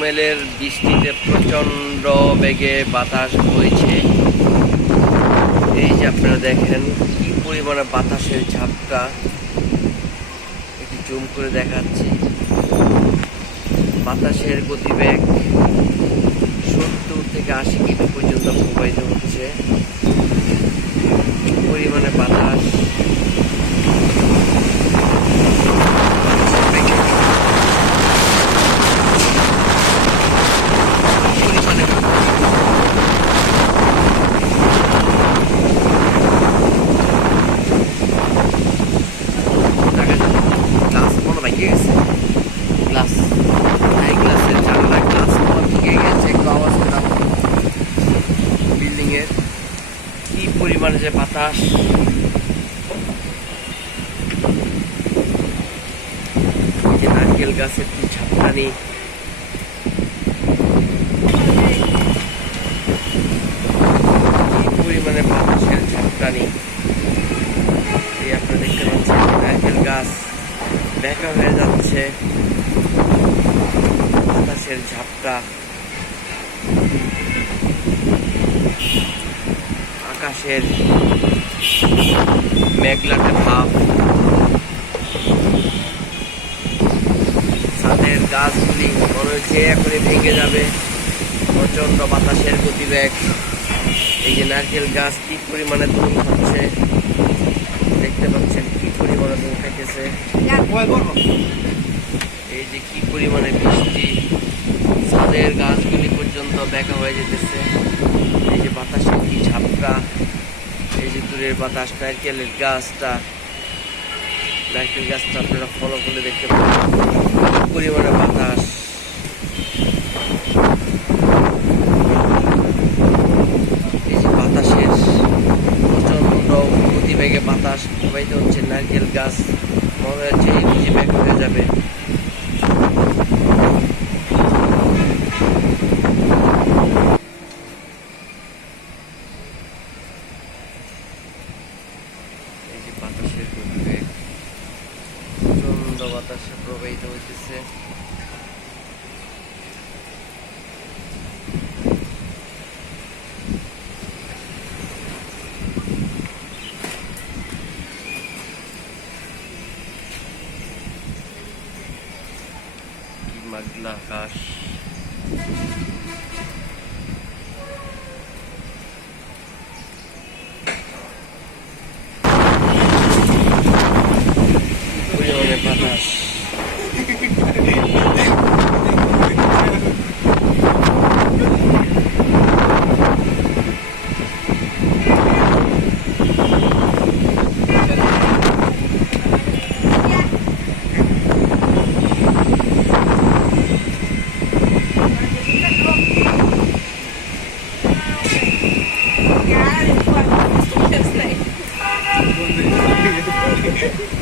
তুমেলের বৃষ্টিতে প্রচন্ড বেগে বাতাস বইছে। এই যে আপনারা দেখেন কি পরিমাণে বাতাসের ঝাপটা, একটু জুম করে দেখাচ্ছি। বাতাসের গতিবেগ 70 থেকে 80 কিমি পর্যন্ত প্রবাহিত হচ্ছে। কি পরিমাণে বাতাস, কি পরিমাণে যে বাতাস, নারকেল গাছের কি ঝাপটানি, কি পরিমাণে বাতাসের ঝাপটানি। এই আপনারা দেখতে পাচ্ছেন নারকেল গাছ বেঁকা হয়ে যাচ্ছে, বাতাসের ঝাপটা। আকাশের মেঘলাটে ভাব, ছাদের গাছগুলি মনে হচ্ছে এখনই ভেঙে যাবে, প্রচন্ড বাতাসের গতিবেগ। এই যে নারকেল গাছ কি পরিমাণে দোল খাচ্ছে, দেখতে পাচ্ছেন কি পরিমাণে দোল খাইতেছে। এই যে কি পরিমাণে বৃষ্টি, ছাদের গাছগুলি পর্যন্ত বেঁকা হয়ে যেতেছে। এই যে বাতাসের কি ঝাপটা, এই যে দূরের বাতাস, নারকেল গাছটা আপনারা ফলো করে দেখতে পাবেন পরিমাণে বাতাস। এই যে বাতাসের প্রচন্ড গতিবেগে বাতাস প্রবাহিত হচ্ছে, নারকেল গাছ মনে হচ্ছে এই বুঝে ব্যাক হয়ে যাবে। বাতাসের গতিবেগ, প্রচন্ড বাতাসে প্রবাহিত হইতেছে। কি মেঘলা আকাশ, বাতাস। Yeah,